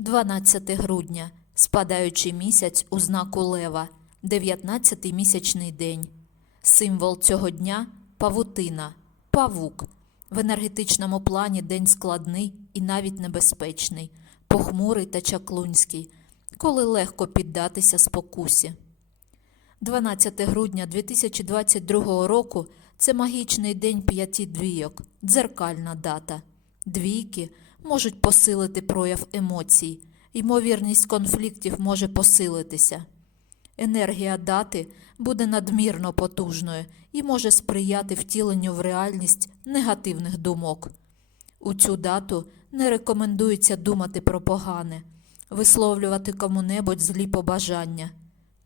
12 грудня, спадаючий місяць у знаку Лева, 19-й місячний день. Символ цього дня павутина, павук. В енергетичному плані день складний і навіть небезпечний, похмурий та чаклунський, коли легко піддатися спокусі. 12 грудня 2022 року це магічний день п'яти двійок, дзеркальна дата. Двійки можуть посилити прояв емоцій, ймовірність конфліктів може посилитися. Енергія дати буде надмірно потужною і може сприяти втіленню в реальність негативних думок. У цю дату не рекомендується думати про погане, висловлювати кому-небудь злі побажання.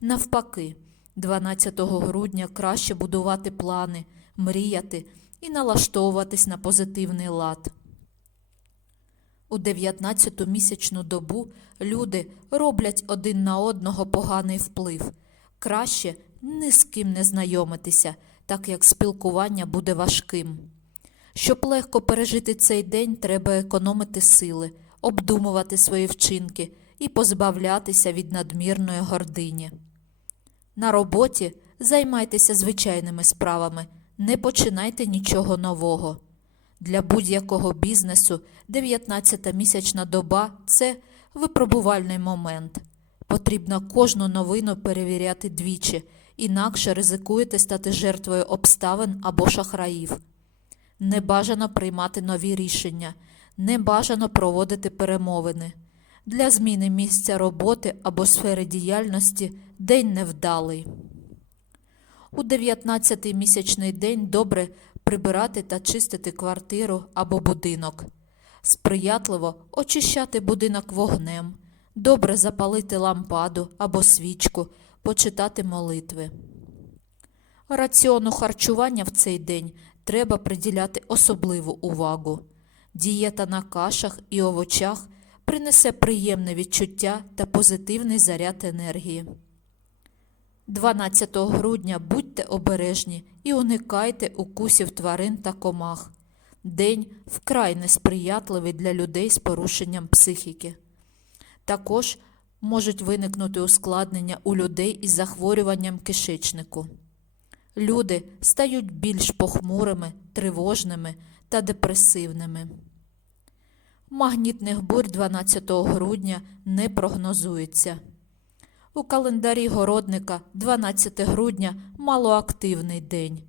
Навпаки, 12 грудня краще будувати плани, мріяти і налаштовуватись на позитивний лад. У 19-ту місячну добу люди роблять один на одного поганий вплив. Краще ні з ким не знайомитися, так як спілкування буде важким. Щоб легко пережити цей день, треба економити сили, обдумувати свої вчинки і позбавлятися від надмірної гордині. На роботі займайтеся звичайними справами, не починайте нічого нового. Для будь-якого бізнесу 19-та місячна доба це випробувальний момент. Потрібно кожну новину перевіряти двічі, інакше ризикуєте стати жертвою обставин або шахраїв. Не бажано приймати нові рішення, не бажано проводити перемовини. Для зміни місця роботи або сфери діяльності день невдалий. У 19-й місячний день добре прибирати та чистити квартиру або будинок, сприятливо очищати будинок вогнем, добре запалити лампаду або свічку, почитати молитви. Раціону харчування в цей день треба приділяти особливу увагу. Дієта на кашах і овочах принесе приємне відчуття та позитивний заряд енергії. 12 грудня будьте обережні і уникайте укусів тварин та комах. День вкрай несприятливий для людей з порушенням психіки. Також можуть виникнути ускладнення у людей із захворюванням кишечнику. Люди стають більш похмурими, тривожними та депресивними. Магнітних бурь 12 грудня не прогнозується. У календарі городника 12 грудня малоактивний день.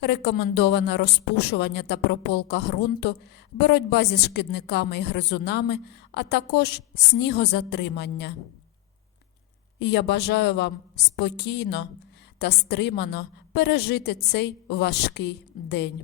Рекомендовано розпушування та прополка ґрунту, боротьба зі шкідниками і гризунами, а також снігозатримання. І я бажаю вам спокійно та стримано пережити цей важкий день.